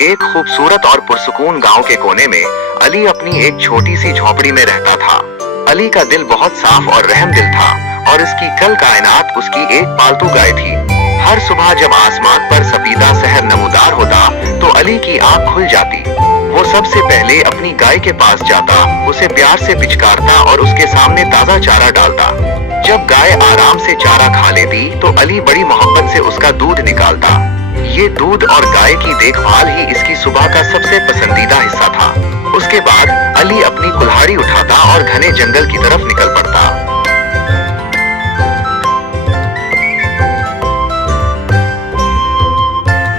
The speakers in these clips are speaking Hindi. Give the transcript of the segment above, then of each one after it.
एक खूबसूरत और पुरसुकून गांव के कोने में अली अपनी एक छोटी सी झोपड़ी में रहता था। अली का दिल बहुत साफ और रहमदिल था और इसकी कल कायनात उसकी एक पालतू गाय थी। हर सुबह जब आसमान पर सफीदा सहर नमूदार होता तो अली की आंख खुल जाती। वो सबसे पहले अपनी गाय के पास जाता, उसे प्यार से पिचकारता और उसके सामने ताजा चारा डालता। जब गाय आराम से चारा खा लेती तो अली बड़ी मोहब्बत से उसका दूध निकालता। ये दूध और गाय की देखभाल ही इसकी सुबह का सबसे पसंदीदा हिस्सा था। उसके बाद अली अपनी कुल्हाड़ी उठाता और घने जंगल की तरफ निकल पड़ता।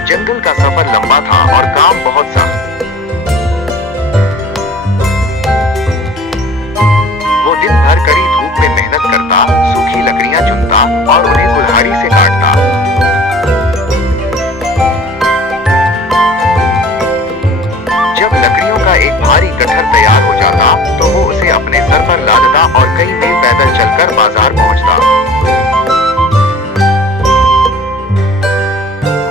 जंगल का सफर लंबा था और काम बहुत सख्त। वो दिन भर कड़ी धूप में मेहनत करता, सूखी लकड़ियां चुनता और उन्हें कुल्हाड़ी से काटता। जब लकड़ियों का एक भारी गट्ठर तैयार हो जाता तो वो उसे अपने सर पर लादता और कई मील पैदल चलकर बाजार पहुंचता।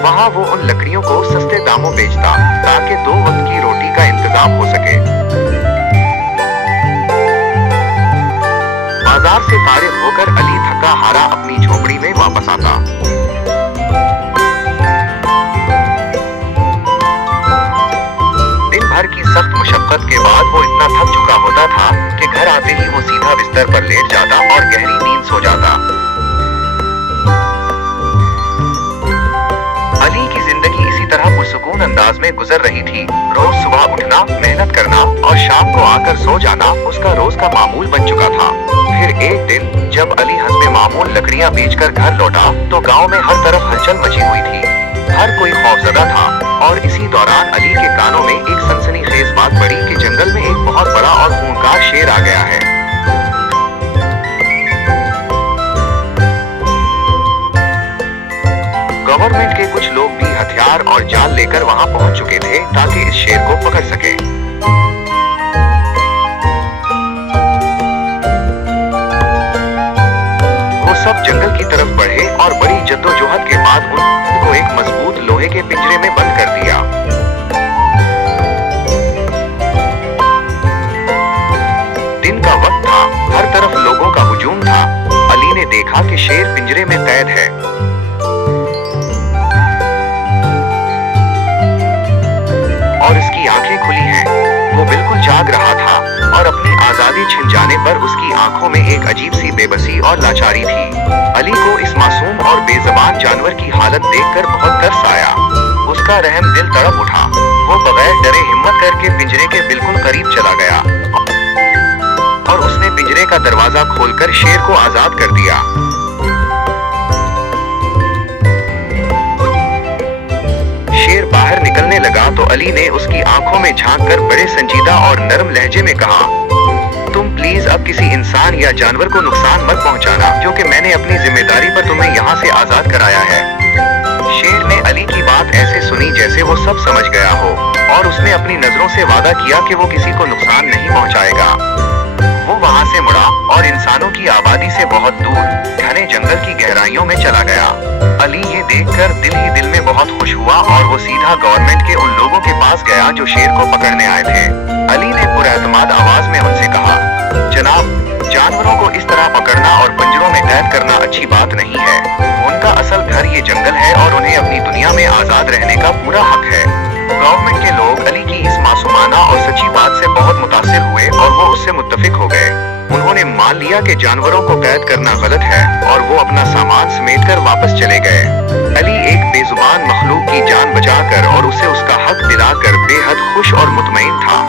वहां वो उन लकड़ियों को सस्ते दामों बेचता ताकि 2 वक्त की रोटी का इंतजाम हो सके। बाजार से फारिग होकर अली थका हारा अपनी झोपड़ी में वापस आता। दिन भर की सख्त मशक्कत के बाद वो इतना थक चुका होता था कि घर आते ही वो सीधा बिस्तर पर लेट जाता और गहरी नींद सो जाता। अली की जिंदगी इसी तरह पुरसुकून अंदाज में गुजर रही थी। रोज सुबह उठना, मेहनत करना और शाम को आकर सो जाना उसका रोज का मामूल बन चुका था। फिर एक दिन जब अली हस्बे मामूल लकड़ियां बेचकर घर लौटा तो गांव में हर तरफ हलचल मची हुई थी। हर कोई खौफजदा था और इसी दौरान अली के कानों में एक सनसनीखेज बात पड़ी कि जंगल में एक बहुत बड़ा और खूंखार शेर आ गया है। गवर्नमेंट के कुछ लोग भी हथियार और जाल लेकर वहां पहुंच चुके थे ताकि इस शेर को पकड़ सके। वो सब जंगल की तरफ बढ़े और बड़ी जद्दोजहद के बाद उनको एक मजबूत लोहे के पिंजरे में बंद कर दिया। दिन का वक्त था, हर तरफ लोगों का हुजूम था। अली ने देखा कि शेर पिंजरे में कैद है और इसकी आंखें खुली हैं। वो बिल्कुल जाग रहा था और अपनी आजादी छिन जाने पर उसकी आंखों में एक अजीब सी बेबसी और लाचारी थी। अली को इस मासूम और बेज़बान जानवर की हालत देखकर बहुत तरस आया। उसका रहम दिल तड़प उठा। वो बगैर डरे हिम्मत करके पिंजरे के बिल्कुल करीब चला गया और उसने पिंजरे का दरवाजा खोलकर शेर को आजाद कर दिया। शेर बाहर निकलने लगा तो अली ने उसकी आंखों में झांककर बड़े संजीदा और नरम लहजे में कहा, तुम प्लीज अब किसी इंसान या जानवर को नुकसान मत पहुंचाना, क्योंकि मैंने अपनी जिम्मेदारी पर तुम्हें यहाँ से आजाद कराया है। शेर ने अली की बात ऐसे सुनी जैसे वो सब समझ गया हो और उसने अपनी नजरों से वादा किया कि वो किसी को नुकसान नहीं पहुंचाएगा। वो वहां से मुड़ा और इंसानों की आबादी से बहुत दूर घने जंगल की गहराइयों में चला गया। अली ये देखकर दिल ही दिल में बहुत खुश हुआ और वो सीधा गवर्नमेंट के उन लोगों के पास गया जो शेर को पकड़ने आए थे। अली ने पुरएतमाद आवाज में उनसे कहा, जनाब, जानवरों को इस तरह पकड़ना और पिंजरों में कैद करना अच्छी बात नहीं है। उनका असल घर ये जंगल है और उन्हें अपनी दुनिया में आजाद रहने का पूरा हक है। गवर्नमेंट के लोग अली की इस मासूमाना और सच्ची बात से बहुत मुतासिर हुए और वो उससे मुत्तफिक हो गए। उन्होंने मान लिया कि जानवरों को कैद करना गलत है और वो अपना सामान समेटकर वापस चले गए। अली एक बेजुबान मखलूक की जान बचाकर और उसे उसका हक दिलाकर बेहद खुश और मुतमईन था।